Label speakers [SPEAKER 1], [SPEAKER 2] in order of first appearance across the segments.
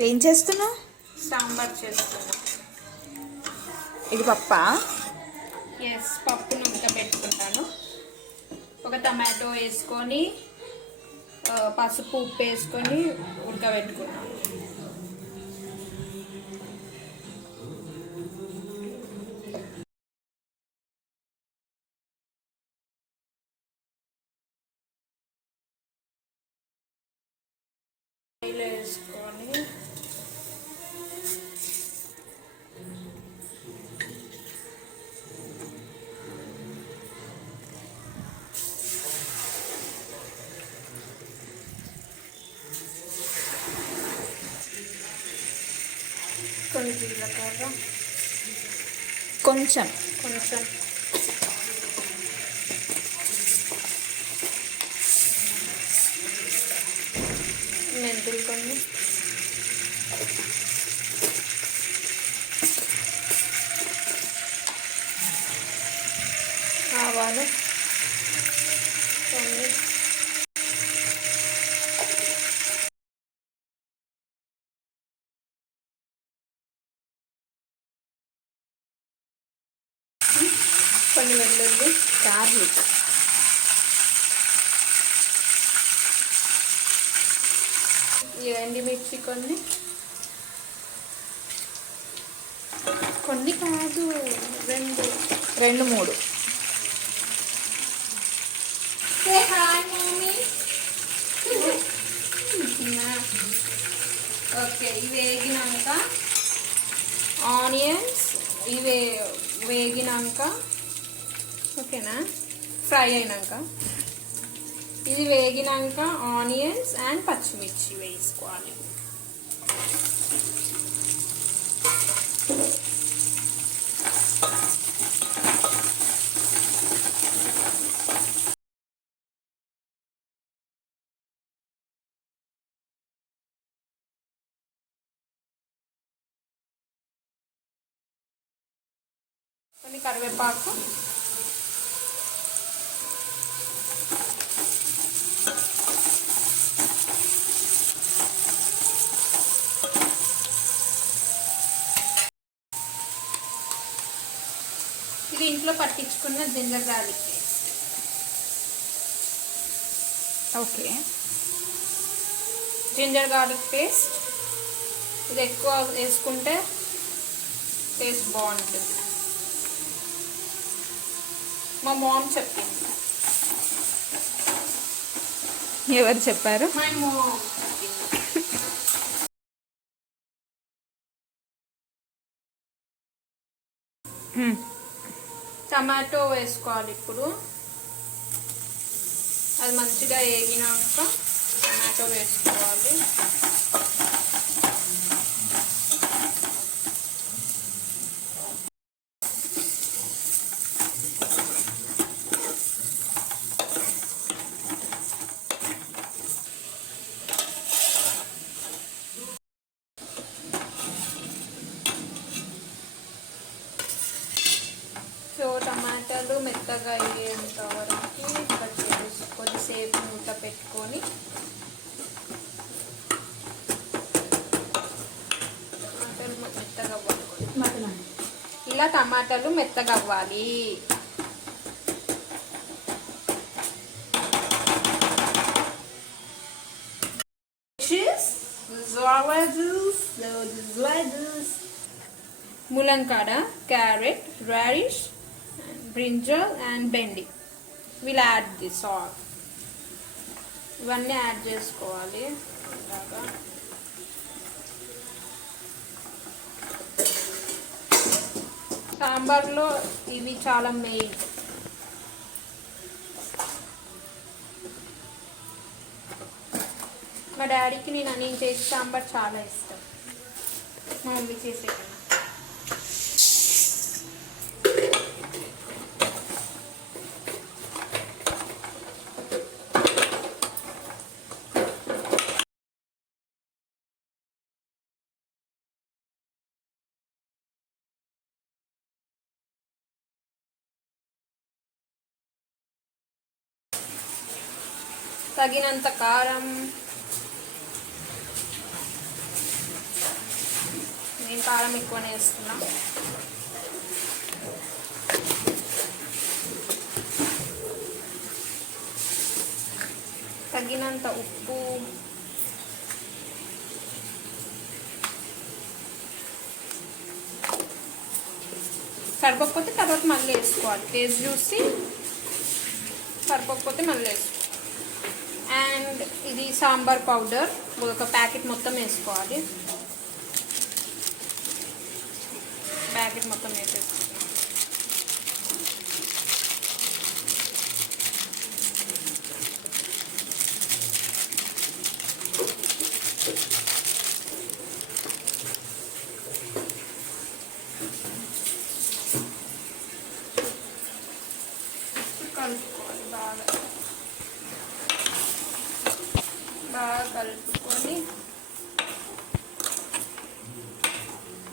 [SPEAKER 1] ఏం చేస్తున్నావు
[SPEAKER 2] సాంబార్ చేస్తున్నా.
[SPEAKER 1] ఇది పప్పా?
[SPEAKER 2] ఎస్ పప్పును ఉడకబెట్టుకుంటాను ఒక టమాటో వేసుకొని పసుపు ఉప్పు వేసుకొని ఉడకబెట్టుకున్నాను ఆయిల్ వేసుకొని కొన్ని జీలకర్ర
[SPEAKER 1] కొంచెం
[SPEAKER 2] కొంచెం మెంతులు కొన్ని ఆవాలు కొన్ని కొన్ని వెల్లుల్లి
[SPEAKER 1] గార్లిక్
[SPEAKER 2] ఈ ఎండుమిర్చి కొన్ని. కొన్ని కాదు రెండు.
[SPEAKER 1] రెండు మూడు.
[SPEAKER 2] ఓకే ఇవి వేగినాక. ఆనియన్స్ ఇవి వేగినాక. ఓకేనా? ఫ్రై అయినాక. ఇది వేగినాక ఆనియన్స్ అండ్ పచ్చిమిర్చి వేసుకోవాలి. కొన్ని కరివేపాకు ఇంట్లో పట్టించుకున్న ginger garlic paste.
[SPEAKER 1] Okay.
[SPEAKER 2] Ginger garlic paste. ఇది ఎక్కువ వేసుకుంటే టేస్ట్ బాగుంటుంది. మా మామ్ చెప్పింది.
[SPEAKER 1] ఎవరు చెప్పారు?
[SPEAKER 2] My mom. టమాటో వేసుకోవాలి ఇప్పుడు. అది మంచిగా వేగినాక టమాటో వేసుకోవాలి సో టమాటాలు మెత్తగా అయ్యేంత వరకు కట్ చేసి కొద్దిసేపు మూత పెట్టుకొని టమాటాలు మెత్తగా అవ్వాలి. ఇలా టమాటాలు మెత్తగా అవ్వాలి. ములంకాడ carrot radish brinjal and bendi will add this all ఇవన్నీ యాడ్ చేసుకోవాలి. బాగా సాంబార్లో ఇవి చాలా మెయిన్ మా డాడీకి నేను నేను చేసే సాంబార్ చాలా ఇష్టం. మా మమ్మీ చేసే తగినంత కారం. నేను కారం ఎక్కువనే వేస్తున్నా. తగినంత ఉప్పు. సరిపోకపోతే తర్వాత మళ్ళీ వేసుకోవాలి. టేస్ట్ చూసి సరిపోకపోతే మళ్ళీ వేసుకోవాలి. అండ్ ఇది సాంబార్ పౌడర్. ఒక ప్యాకెట్ మొత్తం వేసుకోవాలి. ప్యాకెట్ మొత్తం వేసేసుకోవాలి ఇప్పుడు కలుపుకోవాలి బాగా బాగా కలుపుకొని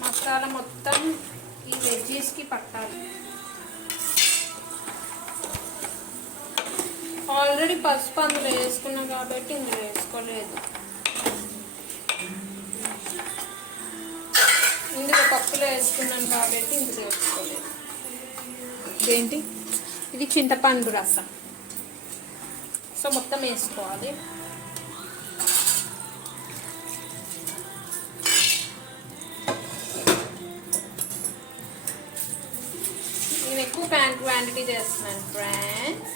[SPEAKER 2] మసాలా మొత్తం ఈ వెజ్జెస్కి పట్టాలి. ఆల్రెడీ పసుపు అందులో వేసుకున్నాం కాబట్టి ఇందులో వేసుకోలేదు. ఇందులో పప్పులో వేసుకున్నాం కాబట్టి ఇందులో వేసుకోలేదు.
[SPEAKER 1] ఇదేంటి?
[SPEAKER 2] ఇది చింతపండు రసం. సో మొత్తం వేసుకోవాలి. ఫ్యాన్ క్వాంటిటీ చేస్తున్నాను ఫ్రెండ్స్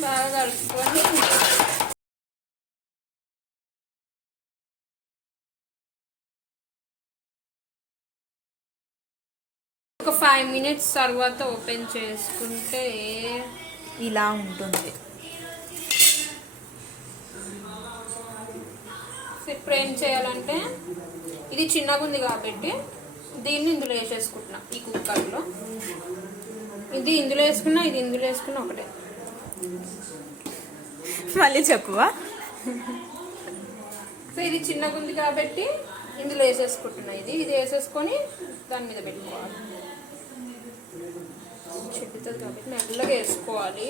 [SPEAKER 2] బాగా కలుపుకొని ఒక ఫైవ్ మినిట్స్ తర్వాత ఓపెన్ చేసుకుంటే
[SPEAKER 1] ఇలా ఉంటుంది.
[SPEAKER 2] ఇప్పుడు ఏం చేయాలంటే ఇది చిన్నగా ఉంది కాబట్టి దీన్ని ఇందులో వేసేసుకుంటున్నా ఈ కుక్కర్లో. ఇది ఇందులో వేసుకున్నా ఇది ఇందులో వేసుకున్నా ఒకటే.
[SPEAKER 1] మళ్ళీ చెప్పువా?
[SPEAKER 2] సో ఇది చిన్నగా ఉంది కాబట్టి ఇందులో వేసేసుకుంటున్నా ఇది. ఇది వేసేసుకొని దాని మీద పెట్టుకోవాలి. చెప్పుతుంది కాబట్టి మెల్లగా వేసుకోవాలి.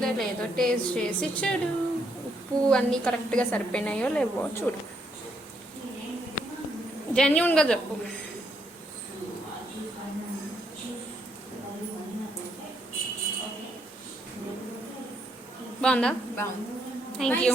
[SPEAKER 2] ఏందో లేదో టేస్ట్ చేసి చూడు ఉప్పు అన్నీ కరెక్ట్గా సరిపోయినాయో లేవో చూడు. జెన్యున్గా చెప్పు. బాగుందా?
[SPEAKER 1] బాగుంది.
[SPEAKER 2] Thank you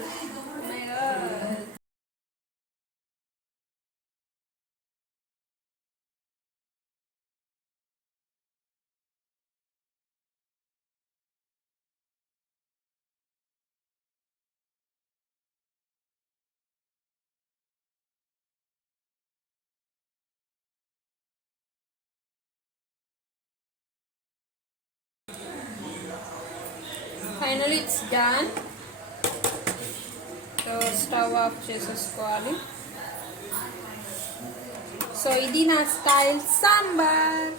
[SPEAKER 2] final it's done so stove off చేసేసుకోవాలి సో ఇది నా స్టైల్ సాంబార్